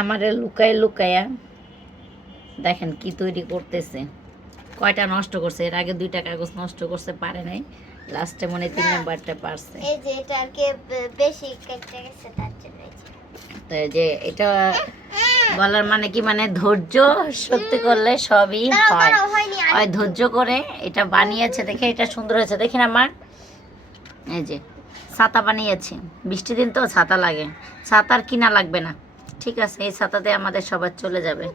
আমারে লুকায় লুকায়া দেখেন কি তৈরি করতেছে। কয়টা নষ্ট করছে, এর আগে 2টা কাগজ নষ্ট করতে পারে নাই, লাস্টে মনে 3 নাম্বারটা পারছে। এই যে এটা আর কি বেশি কেটে গেছে তার জন্য। তো যে এটা বলার মানে কি, মানে ধৈর্য শক্তি করলে সবই হয়। ওই ধৈর্য করে এটা বানিয়েছে দেখে এটা সুন্দর হয়েছে। দেখি না মা, এই যে ছাতা বানিয়েছি, বৃষ্টি দিন তো ছাতা লাগে, ছাতার কিনা লাগবে না। ঠিক আছে, এই ছাতাতে আমাদের সবার চলে যাবে।